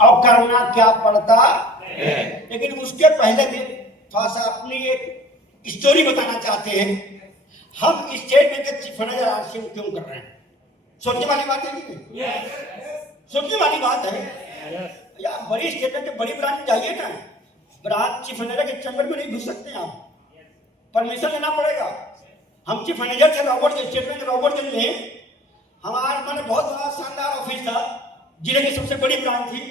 और करना क्या पड़ता है। लेकिन उसके पहले भी थोड़ा सा अपनी एक स्टोरी बताना चाहते हैं। हम स्टेट बैंक के चीफ मैनेजर आरसीएम क्यों कर रहे हैं? सोचने वाली बात है कि सोचने वाली बात है या बड़ी स्टेट बैंक के बड़ी ब्रांच चाहिए ना, ब्रांच चीफ मैनेजर के चैम्बर में नहीं घुस सकते आप, परमिशन लेना पड़ेगा। हम चीफ मैनेजर थे रॉबर्ट स्टेट बैंक रॉबर्टगंज में, हमारा मैंने बहुत बड़ा शानदार ऑफिस था, जिले की सबसे बड़ी ब्रांच थी।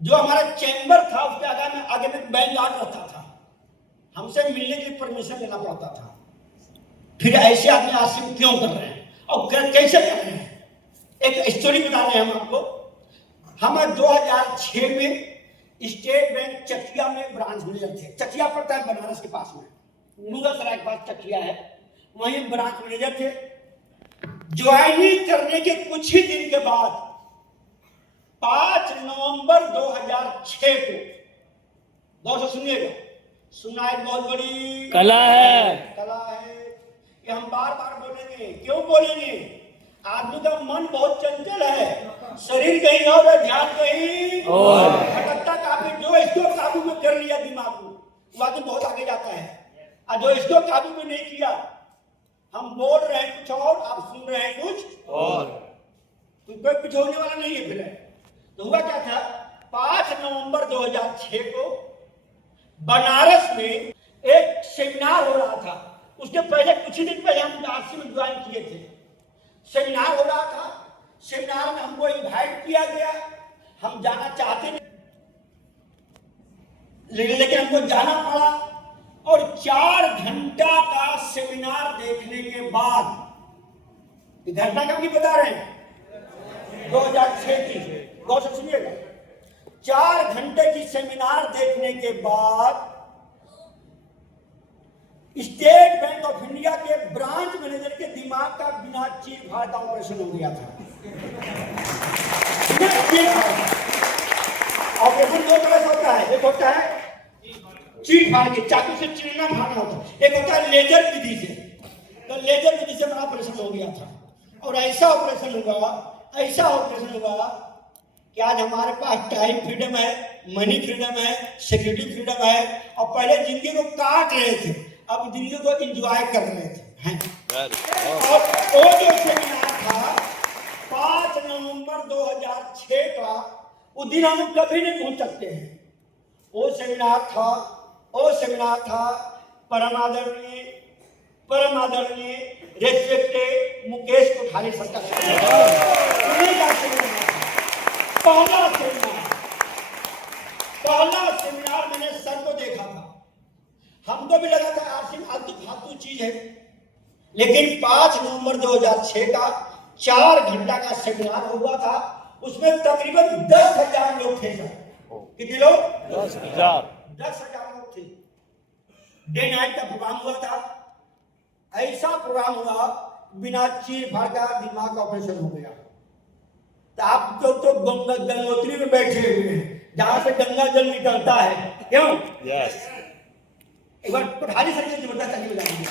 जो हमारा चैम्बर था उसके आगे में बैंक गार्ड रहता था, हमसे मिलने के लिए परमिशन लेना पड़ता था। फिर ऐसे आदमी आरसीएम क्यों कर रहे हैं और कैसे कर रहे हैं? एक स्टोरी बता रहे हैं हम आपको। हम 2006 में स्टेट बैंक चकिया में ब्रांच मैनेजर थे। चकिया पड़ता है बनारस के पास में, मुगलसराय के पास चकिया है, वहीं ब्रांच मैनेजर थे। ज्वाइनिंग करने के कुछ ही दिन के बाद 5 नवंबर 2006 को, बहुत सुनिएगा, सुनना एक बहुत बड़ी कला है। कि हम बार बार बोलेंगे। क्यों बोलेंगे? आदमी का मन बहुत चंचल है, शरीर कहीं और है, ध्यान कहीं और, भटकता काफी। जो इसको काबू में कर लिया दिमाग को, वो आदमी बहुत आगे जाता है, और जो इसको काबू में नहीं किया, हम बोल रहे हैं कुछ और, आप सुन रहे हैं कुछ और, तो कोई कुछ होने वाला नहीं है। फिर तो हुआ क्या था, 5 नवंबर 2006 को बनारस में एक सेमिनार हो रहा था। उसके पहले कुछ ही दिन पहले हम आरसीएम में ज्वाइन किए थे। सेमिनार हो रहा था, सेमिनार में हमको इनवाइट किया गया, हम जाना चाहते नहीं, लेकिन हमको जाना पड़ा। और 4 घंटा का सेमिनार देखने के बाद, घंटा कब की बता रहे हैं, 2006 की, गौर से सुनिएगा। 4 घंटे की सेमिनार देखने के बाद स्टेट बैंक ऑफ इंडिया के ब्रांच मैनेजर के दिमाग का बिना चीर फाड़ का ऑपरेशन हो गया था। ऑपरेशन 2 तरह से होता है, एक होता है चीर फाड़ के, चाकू से चीरना फाड़ना होता है, एक होता है लेजर विधि से। तो लेजर विधि से मेरा ऑपरेशन हो गया था, और ऐसा ऑपरेशन हुआ कि आज हमारे पास टाइम फ्रीडम है, मनी फ्रीडम है, सिक्योरिटी फ्रीडम है, और पहले जिंदगी को काट रहे थे, अब जिंदगी को एंजॉय कर रहे थे। और वो जो सेमिनार था 5 नवंबर 2006 का, उस दिन हम कभी नहीं भूल सकते हैं। वो सेमिनार था परम आदरणीय रेस्पेक्टेड मुकेश कोठारी सर का पहला सेमिनार मैंने सर को देखा था। हमको भी लगा था आरसीएम फालतू चीज है, लेकिन 5 नवंबर 2006 का 4 घंटा का सेमिनार हुआ था। उसमें तकरीबन 10,000 लोग थे सर। कितने लोग? 10,000 लोग थे। डे नाइट का प्रोग्राम हुआ था। ऐसा प्रोग्राम हुआ, बिना चीर फाड़ का दिमाग का ऑपरेशन हो गया। तो आप तो गंगोत्री में बैठे हुए हैं, जहां से गंगा जल निकलता है, क्यों? यस। एक बार कोठारी सर की जबरदस्त ताली बजाएंगे।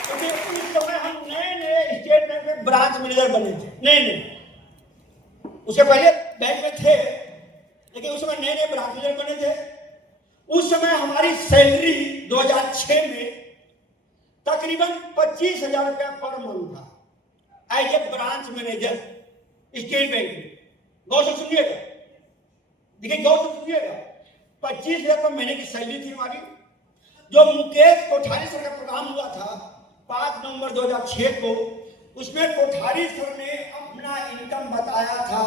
तो उस समय हम नए स्टेट बैंक में ब्रांच मैनेजर बने थे, नए। उसके पहले बैंक में थे, लेकिन उस समय नए ब्रांच मैनेजर बने थे। उस समय हमारी सैलरी 2006 में तकरीबन 25,000 रुपया पर मंथ था, as a branch manager State Bank में। गौर से सुनिएगा, देखिए गौर से सुनिएगा, 25,000 रुपये महीने की सैलरी थी हमारी। जो मुकेश कोठारी सर का प्रोग्राम हुआ था 5 नवंबर 2006 को, उसमें कोठारी सर ने अपना इनकम बताया था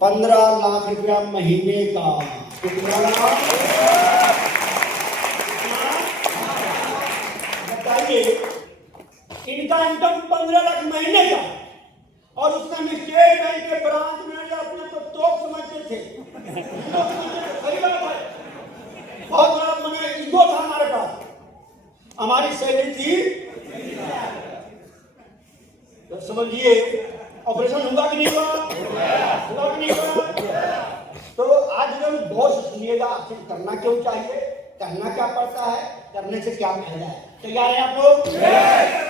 15 लाख रुपया महीने का। कितना बताइए, इनका इनकम 15 लाख महीने का, और उसका स्टेट बैंक के ब्रांच मैनेजर अपने को तो समझते थे। सही बात है, बहुत बड़ा मने ईगो था हमारे पास। हमारी सैलरी थी, तो समझिए ऑपरेशन होगा कि नहीं होगा? तो आज जब बहुत सुनिएगा, आपसे करना क्यों चाहिए, करना क्या पड़ता है, करने से क्या फायदा है। तैयार है आप लोग?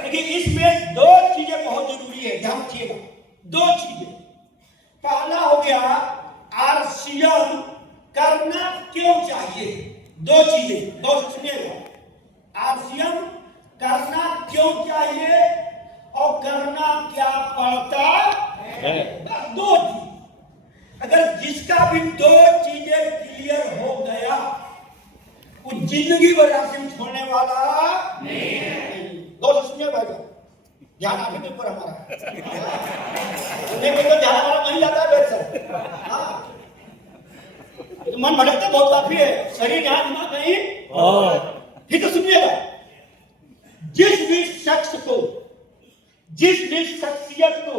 लेकिन इसमें दो चीजें बहुत जरूरी है, ध्यान रखिएगा। दो चीजें, पहला हो गया आरसीएम करना क्यों चाहिए। दो चीजें बहुत सुनिएगा, आरसीएम करना क्यों चाहिए और करना क्या पड़ता है। दो चीज, अगर जिसका भी दो चीजें क्लियर हो गया वो जिंदगी भर आरसीएम छोड़ने वाला नहीं है। दोस्तों सुनिए भाई, ध्यान आपके ऊपर हमारा सुनने में तो ध्यान हमारा नहीं जाता है सर। हाँ, मन भटकता बहुत काफी है, शरीर यहाँ दिमाग नहीं। ठीक है, सुनिएगा, जिस भी शख्स को, जिस भी शख्सियत को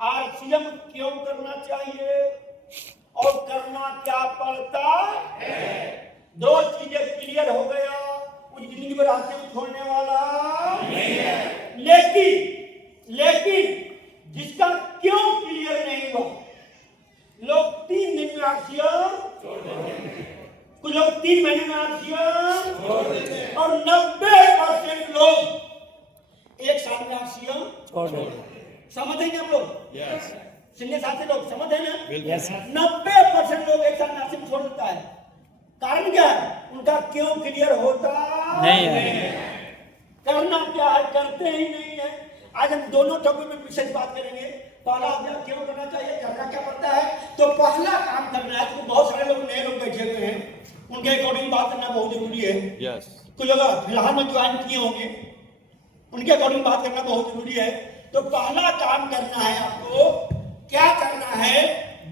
आरसीएम क्यों करना चाहिए और करना क्या पड़ता है, दो चीजें क्लियर हो गया वो जिंदगी भर आरसीएम छोड़ने वाला नहीं है। लेकिन जिसका क्यों क्लियर नहीं हुआ, लोग 3 दिन में आरसीएम छोड़ देते, कुछ लोग 3 महीने में आरसीएम छोड़ देते और 90% लोग 1 साल में आरसीएम छोड़ देते। समझेंगे आप लोग? यस। सिंह साथी लोग समझ है ना? 90% लोग 1 साल में आरसीएम छोड़ देता है। कारण क्या है? उनका क्यों क्लियर होता नहीं है। करना क्या है, करते ही नहीं है। आज हम दोनों टॉपिक में विशेष बात करेंगे। पहला अभ्यास क्यों करना चाहिए, करना क्या पड़ता है। तो पहला काम करना है, तो बहुत सारे लोग नए लोग बैठे हुए हैं, उनके अकॉर्डिंग बात करना बहुत जरूरी है। यस। कुछ लोग फिलहाल में ज्वाइन किए होंगे, उनके अकॉर्डिंग बात करना बहुत जरूरी है। तो पहला काम करना है आपको, क्या करना है,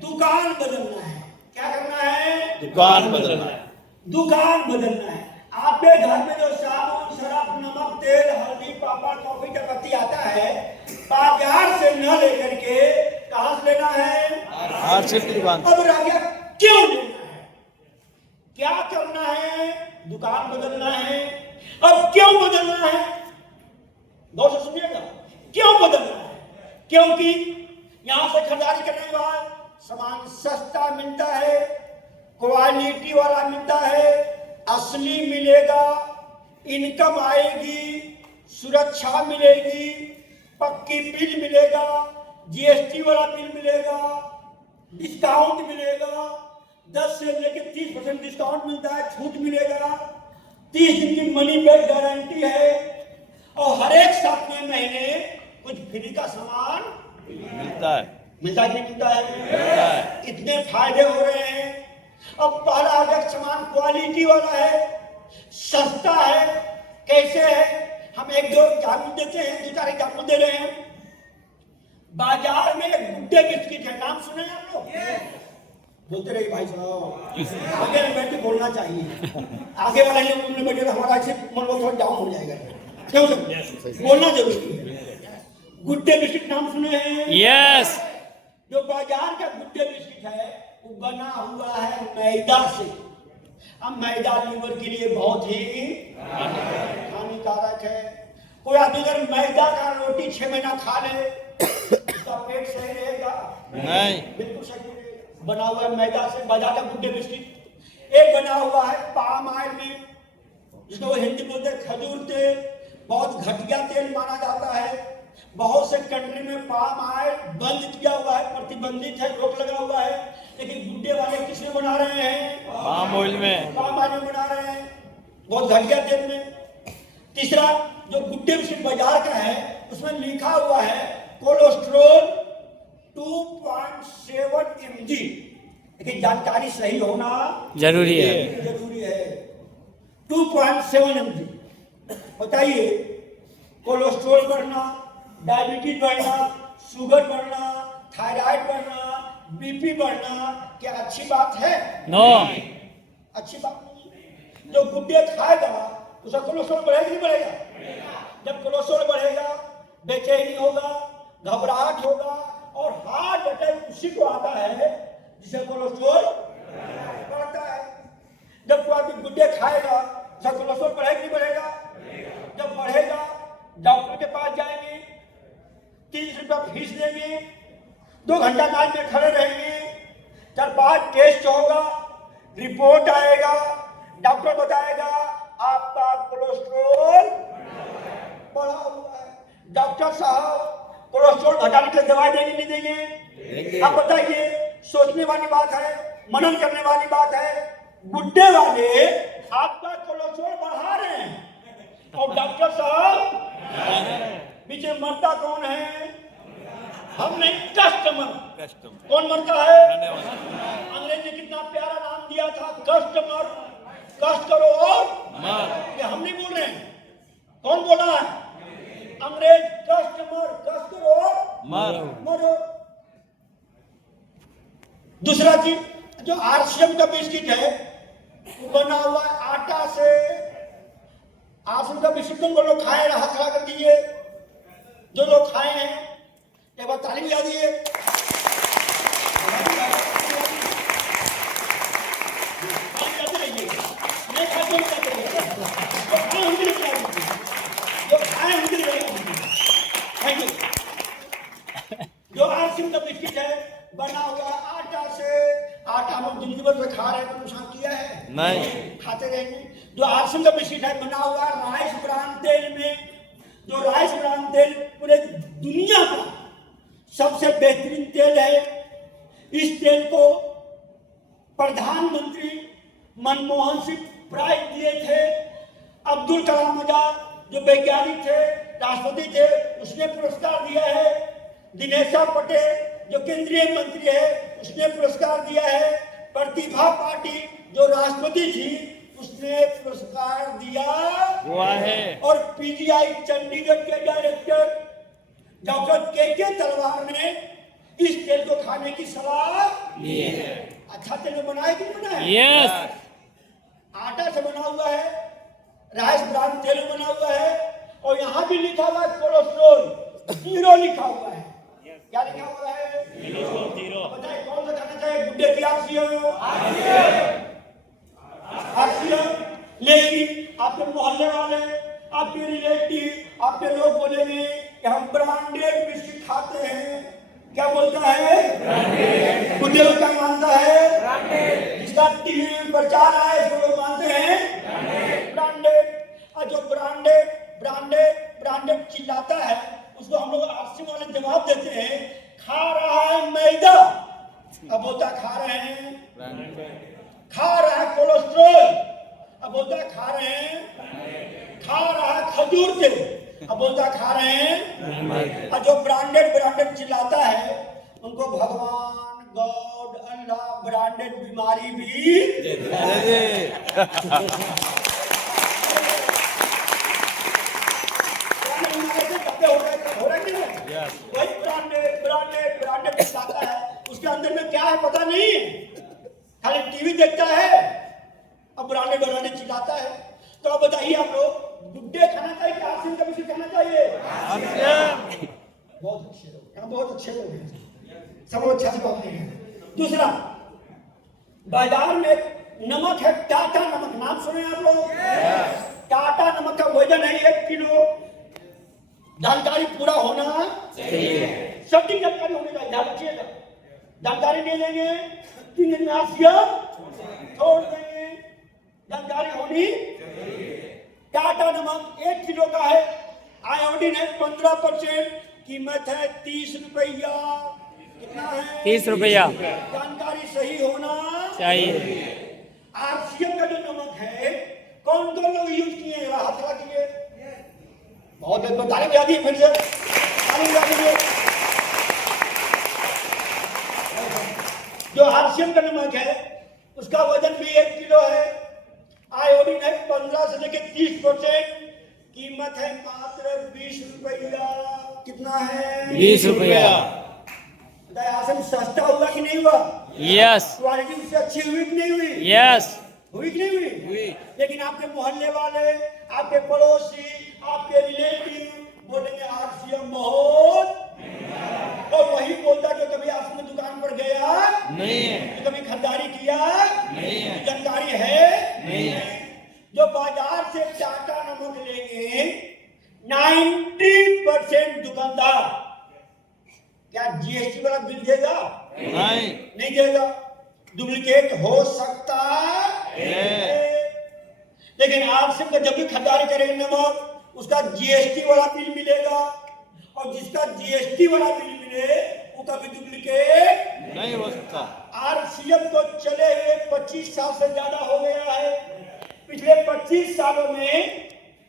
दुकान बदलना है। क्या करना है? दुकान बदलना है। दुकान बदलना है। आपके घर में जो साबुन, सरफ, नमक, तेल, हल्दी, पापड़, कॉफी, चपत्ती आता है, बाजार से न लेकर के कहां से लेना है? आरसीएम की दुकान। अब रह गया क्यों लेना है, क्या करना है, दुकान बदलना है। अब क्यों बदलना है, दोस्तों सुनिएगा, क्यों बदलना है? क्योंकि यहां से खरीदारी करने के बाद सामान सस्ता मिलता है, क्वालिटी वाला मिलता है, असली मिलेगा, इनकम आएगी, सुरक्षा मिलेगी, पक्की बिल मिलेगा, जीएसटी वाला बिल मिलेगा, डिस्काउंट मिलेगा, 10 से लेकर 30% डिस्काउंट मिलता है, छूट मिलेगा, 30 दिन की मनी बैक गारंटी है और हर एक 7वें महीने कुछ फ्री का सामान मिलता है। मिलता है, मिलता है। इतने फायदे हो रहे हैं। अब पहला अगर सामान क्वालिटी वाला है, सस्ता है, कैसे है, हम एक दो एग्जाम्पल देते हैं, 2-4 एग्जाम्पल दे रहे हैं। बाजार में गुड्डे बिस्किट है, नाम सुने हैं आप लोग? बोलते रहिए भाई साहब, आगे बैठ के बोलना चाहिए। आगे वाला नहीं बैठे तो हमारा ऐसे मन थोड़ा डाउन हो जाएगा। क्यों सर? बोलना जरूरी है। गुड्डे बिस्किट नाम सुने हैं? यस। जो बाजार का गुड्डे बिस्किट है वो बना हुआ है मैदा से। अब मैदा लीवर के लिए बहुत ही हानिकारक है। कोई आदमी अगर मैदा का रोटी 6 महीना खा ले, उसका पेट सही रहेगा? नहीं, बिल्कुल सही रहेगा। बना हुआ है मैदा से, बाजार का गुड्डे बिस्किट। एक बना हुआ है पाम ऑयल में, जिसको हिंदी बोलते हैं खजूर तेल, बहुत घटिया तेल माना जाता है। बहुत से कंट्री में पाम ऑयल बंद किया हुआ है, प्रतिबंधित है, रोक लगा हुआ है। लेकिन गुड्डे वाले किसमें बना रहे हैं? पाम ऑयल में। पाम ऑयल में बना रहे हैं, बहुत घटिया तेल में। तीसरा, जो गुड्डे बिस्किट बाजार का है उसमें लिखा हुआ है कोलेस्ट्रॉल 2.7 mg। लेकिन जानकारी सही होना जरूरी है। 2.7 mg। बताइए, कोलेस्ट्रॉल बढ़ना, डायबिटीज बढ़ना, शुगर बढ़ना, थायराइड बढ़ना, बीपी बढ़ना क्या अच्छी बात है? नो, अच्छी बात नहीं। जो गुड्डे खाएगा उसका कोलेस्ट्रॉल बढ़ेगा नहीं बढ़ेगा? जब कोलेस्ट्रॉल बढ़ेगा, बेचैनी होगा, घबराहट होगा और हार्ट अटैक उसी को आता है जिसे कोलेस्ट्रॉल बढ़ता है। जब कोई आदमी गुड्डे खाएगा उसका कोलेस्ट्रॉल बढ़ेगा नहीं बढ़ेगा? जब बढ़ेगा डॉक्टर के पास जाएंगे, 30 रुपया फीस देंगे, 2 घंटा लाइन में खड़े रहेंगे, 4-5 टेस्ट होगा, रिपोर्ट आएगा, डॉक्टर बताएगा आपका कोलेस्ट्रॉल बढ़ा हुआ है। डॉक्टर साहब कोलेस्ट्रॉल घटाने के लिए दवाई देंगे नहीं देंगे? आप बताइए, सोचने वाली बात है, मनन करने वाली बात है। बुड्ढे वाले आपका कोलेस्ट्रॉल बढ़ा रहे हैं और डॉक्टर साहब पीछे मरता कौन है? हम नहीं, कस्टमर। कौन मरता है? अंग्रेज ने कितना प्यारा नाम दिया था, कस्टमर। कष्ट करो और ये हम नहीं बोल रहे हैं, कौन बोला है? अंग्रेज। कस्टमर, कष्ट करो और मरो। दूसरा चीज, जो आरसीएम का बिस्किट है वो बना हुआ है आटा से। आरसीएम का बिस्किट तुम लोग खाए, हाथ खड़ा कर दीजिए जो लोग खाए हैं, एक बार ताली बजा दिए। जो आरसीएम का बिस्किट है बना हुआ आटा से। आटा हम जिंदगी भर में खा रहे हैं, नुकसान किया है? नहीं, खाते रहेंगे। जो आरसीएम का बिस्किट है बना हुआ राइस ब्रान तेल में। जो राइस ब्रान तेल पूरे दुनिया का सबसे बेहतरीन तेल है। इस तेल को प्रधानमंत्री मनमोहन सिंह प्राइज दिए थे। अब्दुल कलाम आजाद जो वैज्ञानिक थे, राष्ट्रपति थे, उसने पुरस्कार दिया है। दिनेशा पटेल जो केंद्रीय मंत्री है, उसने पुरस्कार दिया है। प्रतिभा पाटिल जो राष्ट्रपति थी, उसने पुरस्कार दिया हुआ है। और पीजीआई चंडीगढ़ के डायरेक्टर डॉक्टर के तलवार ने इस तेल को खाने की सलाह दी है। अच्छा तेल बनाया कि नहीं बनाया? यस। आटा से बना हुआ है, राइस ब्रान तेल बना हुआ है, और यहाँ भी लिखा हुआ है कोलेस्ट्रॉल 0 लिखा हुआ है। क्या लिखा हुआ है? 0। बताइए कौन सा खाना चाहिए? बुड्ढे की आरसीएम। लेकिन आपके मोहल्ले वाले, आपके रिलेटिव, आपके लोग बोलेंगे कि हम ब्रांडेड बिस्किट खाते हैं। क्या बोलता है? बुड्ढे लोग क्या मानता है? जिसका टीवी में प्रचार है इसको लोग मानते हैं ब्रांडेड। और जो ब्रांडेड ब्रांडेड ब्रांडेड चिल्लाता है उसको हम लोग आरसी वाले जवाब देते हैं, खा रहा है मैदा। अब बोलता खा रहे हैं, खा रहा है कोलेस्ट्रॉल। अब बोलता खा रहे हैं, खा रहा है खजूर तेल। अब बोलता खा रहे हैं। और जो ब्रांडेड ब्रांडेड चिल्लाता है उनको भगवान, गॉड, अल्लाह ब्रांडेड बीमारी भी वही ब्रांडेड ब्रांडेड ब्रांडेड चिल्लाता है, उसके अंदर में क्या है पता नहीं है, खाली टीवी देखता है अब ब्रांडेड ब्रांडेड चिल्लाता है। तो अब बताइए आप लोग, बुड्ढे खाना चाहिए कि आरसीएम का बिस्किट खाना चाहिए? बहुत अच्छे लोग, यहाँ बहुत अच्छे लोग हैं, सब लोग अच्छा से बात नहीं है। दूसरा, बाजार में नमक है टाटा नमक, नाम सुने आप लोग? टाटा नमक का वजन है 1 किलो। जानकारी पूरा होना चाहिए, सटीक जानकारी होनी चाहिए, ध्यान रखिएगा। जानकारी नहीं लेंगे 3 दिन में आरसीएम छोड़ देंगे। जानकारी होनी चाहिए। टाटा नमक 1 किलो का है, आयोडीन है 15%, कीमत है 30 रुपया। कितना है? 30 रुपया। जानकारी सही होना चाहिए। आरसीएम का जो नमक है कौन कौन लोग यूज किए हैं? हाथ खड़ा कीजिए। बहुत ताली बजा दी, फिर से ताली बजा दीजिए। जो आरसीएम का नमक है उसका वजन भी 1 किलो है, आयोडीन है 15 से लेकर 30%, कीमत है मात्र 20 रुपया। कितना है? 20 रुपया। आरसीएम सस्ता हुआ कि नहीं हुआ? यस। क्वालिटी उससे अच्छी हुई कि नहीं हुई? यस। हुई कि नहीं हुई? लेकिन आपके मोहल्ले वाले, आपके पड़ोसी, आपके रिलेटिव बोलेंगे आरसीएम बहुत, और वही बोलता जो कभी आरसीएम दुकान पर गया नहीं है, तो कभी खरीदारी किया नहीं है, जानकारी है नहीं है। जो बाजार से टाटा नमक लेंगे 90% दुकानदार क्या जीएसटी वाला बिल देगा? नहीं देगा। डुप्लीकेट हो सकता है, लेकिन आरसीएम का जब भी खरीदारी करेंगे नमक उसका जीएसटी वाला बिल मिलेगा, और जिसका जीएसटी वाला बिल मिले वो कभी डुप्लीकेट नहीं हो सकता। आरसीएम को चले हुए 25 साल से ज्यादा हो गया है। पिछले 25 सालों में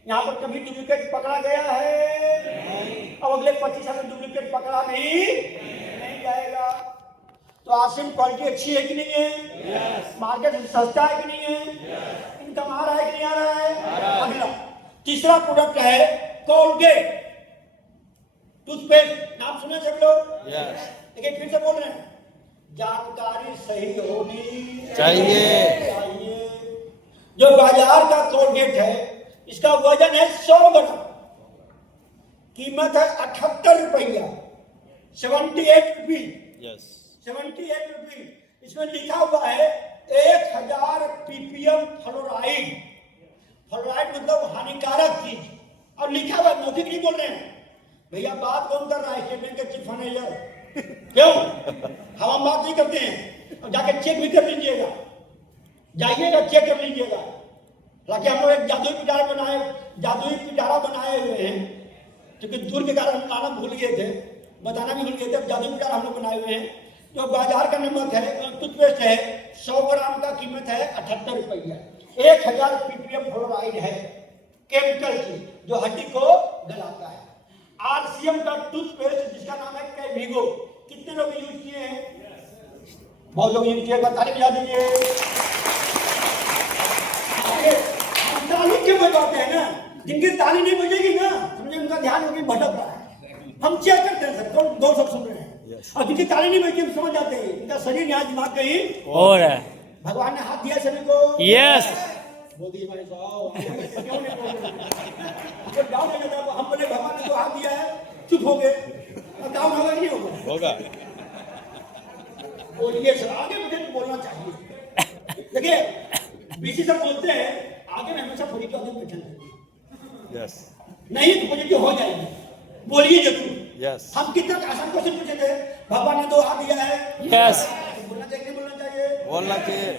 यहाँ पर कभी डुप्लीकेट पकड़ा गया है, अब अगले 25 साल में डुप्लीकेट पकड़ा भी नहीं जाएगा। तो आरसीएम क्वालिटी अच्छी है कि नहीं है? मार्केट में सस्ता है कि नहीं है? इनकम आ रहा है कि नहीं आ रहा है? अगला तीसरा प्रोडक्ट है कोलगेट टूथपेस्ट। नाम सुने सब लोग? लेकिन फिर से बोल रहे हैं, जानकारी सही होनी चाहिए। जो बाजार का कोलगेट है इसका वजन है 100 ग्राम, कीमत है 78 रुपया, 78 रुपीज। 78 रुपीज। इसमें लिखा हुआ है 1000 ppm फ्लोराइड। फ्लोराइड मतलब हानिकारक चीज, और लिखा हुआ मौखिक नहीं बोल रहे हैं भैया। बात कौन कर रहा है? स्टेट बैंक के चीफ मैनेजर। क्यों हम बात नहीं करते हैं? और जाके चेक भी कर लीजिएगा, जाइएगा चेक कर लीजिएगा। हालांकि हम लोग एक जादुई पिटारा बनाए हुए हैं, क्योंकि दूर के कारण हम लाना भूल गए थे, बताना भी भूल गए थे। जादुई पिटारा हम लोग बनाए हुए हैं। जो बाजार का नमक है, टूथपेस्ट है, 100 ग्राम का कीमत है 78 रुपया। 1000 ppm फ्लोराइड है, केमिकल की, जो हड्डी को गलाता है। आरसीएम का टूथपेस्ट जिसका नाम है कैविगो, कितने लोग यूज किए हैं? बहुत लोग यूज किए, ताली बजा दीजिए। हम ताली क्यों बजाते हैं ना? जिनकी ताली नहीं बजेगी ना, समझे उनका ध्यान होगी भटक रहा है। हम चेक करते हैं सर, कौन गौर सब सुन रहे हैं। और जिनकी ताली नहीं बजेगी हम समझ जाते हैं इनका शरीर यहाँ दिमाग कहीं और है। भगवान ने हाथ दिया सभी को। यस। बोल दिए भाई साहब, क्यों नहीं बोल रहे? तो डाउन हो जाता है। हम बोले भगवान ने तो हाथ दिया है, चुप हो गए। डाउन होगा नहीं होगा? बोलिए सर, आगे मुझे बोलना चाहिए। देखिए बीसी सर बोलते हैं आगे में हमेशा पॉजिटिव आदमी बैठे रहते हैं। नहीं तो पॉजिटिव हो जाएगी, बोलिए जरूर। हम कितना आसान क्वेश्चन पूछे थे, भगवान ने 2 हाथ दिया है। बोलना चाहिए नहीं बोलना चाहिए? बोलना चाहिए।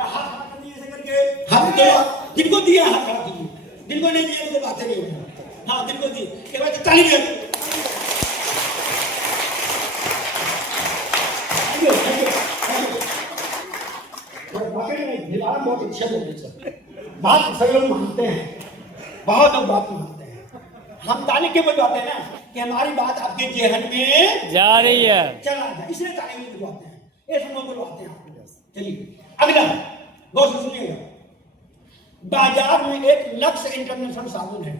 हाथ ऐसे करके हाथ दो, जिनको दिया हाथ खड़ा कीजिए, जिनको नहीं दिया तो बातें नहीं होगी। हाँ जिनको दी के बाद ताली बजाइए। बहुत अच्छे लोग सर, बात सही लोग मानते हैं, बहुत लोग बात मानते हैं। हम ताली क्यों बजवाते हैं ना, कि हमारी बात आपके जेहन में जा रही है, चला जाए, इसलिए ताली बजवाते हैं, ऐसे लोग बुलवाते हैं। चलिए अगला गौर से सुनिएगा। बाजार में एक लक्स इंटरनेशनल साबुन है,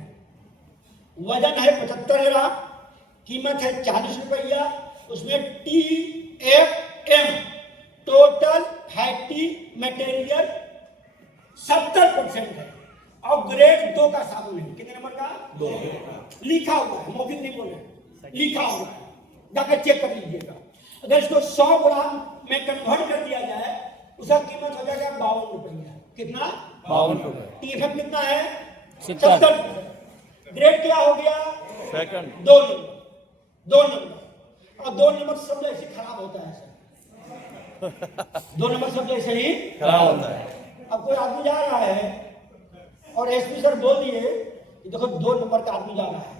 वजन है 75 ग्राम, कीमत है 40 रुपया। उसमें TFM टोटल फैटी मटेरियल 70% है, और ग्रेड 2 का साबुन है। कितने नंबर का? 2। लिखा हुआ है, मौखिक नहीं बोल रहे, लिखा हुआ है, जाकर चेक कर लीजिएगा। अगर इसको 100 ग्राम में कन्वर्ट कर दिया जाए उसका कीमत हो जाएगा 52 रुपया। कितना? 52 रुपया। TFM कितना है? 70। ग्रेड क्या हो गया? सेकंड। 2 नंबर। और 2 नंबर सब ऐसे खराब होता है सर। 2 नंबर सब ऐसे ही खराब होता है। अब कोई आदमी जा रहा है और एसपी सर बोल दिए कि देखो 2 नंबर का आदमी जा रहा है,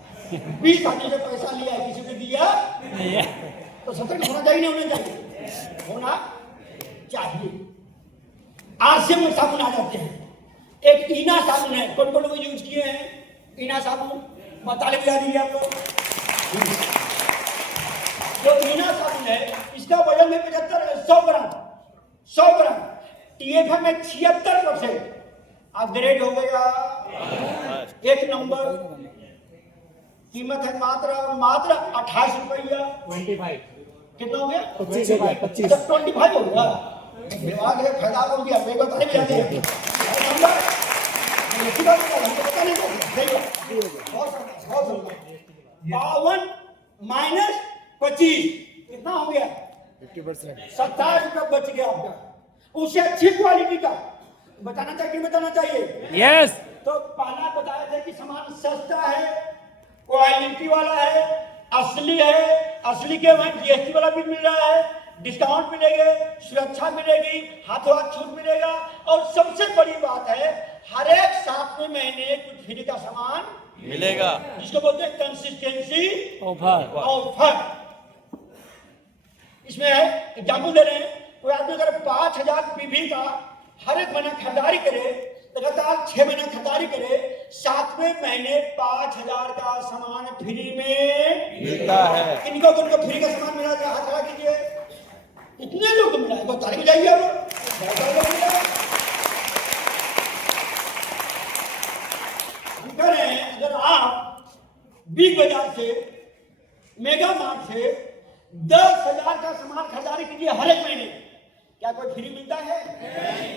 20 आदमी से पैसा लिया, किसी को दिया तो सतर्क होना चाहिए, नहीं होना चाहिए? होना चाहिए। आरसीएम में साबुन आ जाते हैं। एक ईना साबुन है, कौन कौन लोग यूज किए हैं ईना साबुन? बताले बजा दीजिए आप लोग। जो ईना साबुन है इसका वजन में 100 ग्राम, 100 ग्राम। TFM में 76%, अपग्रेड हो गया 1 नंबर। कीमत है मात्र 28 रुपया। 25 कितना हो गया? 25 हो गया। दिमाग है फायदा हो गया, मेरे को बताने भी आती है। बहुत 52 माइनस 25 कितना हो गया? 50%। 27 रुपया बच गया आपका। उससे अच्छी क्वालिटी का बताना चाहिए, बताना चाहिए। यस। तो पहला बताया था कि सामान सस्ता है, क्वालिटी वाला है, असली है, असली के वहां जीएसटी वाला भी मिल रहा है, डिस्काउंट मिलेंगे, सुरक्षा मिलेगी, हाथों हाथ छूट मिलेगा, और सबसे बड़ी बात है हर एक 7वें महीने कुछ फ्री का सामान मिलेगा। जिसको बोलते हैं कंसिस्टेंसी ऑफर। ऑफर। इसमें है एग्जाम्पल दे रहे हैं, कोई आदमी अगर 5,000 पीवी का हर एक महीना खरीदारी करे, लगातार 6 महीने खरीदारी करे, 7वें महीने 5,000 का सामान फ्री में मिलता है। किनको फ्री का सामान मिला था, हाथ खड़ा कीजिए। कितने लोग को मिला है, तारीख में जाइए अब। बहुत सारे लोग मिला है। हम कह रहे हैं अगर आप बिग बाजार से, मेगा मार्ट से 10,000 का सामान खरीदारी कीजिए हर एक महीने, क्या कोई फ्री मिलता है? नहीं।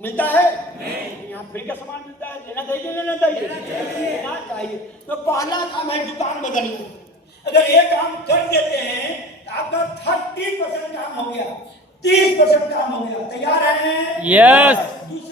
मिलता है? नहीं। यहाँ फ्री का सामान मिलता है, लेना चाहिए, लेना चाहिए, लेना चाहिए। तो पहला काम है दुकान बदलना। अगर ये काम कर देते हैं तो आपका 30% काम हो गया, 30% काम हो गया। तैयार हैं? यस। दूसरा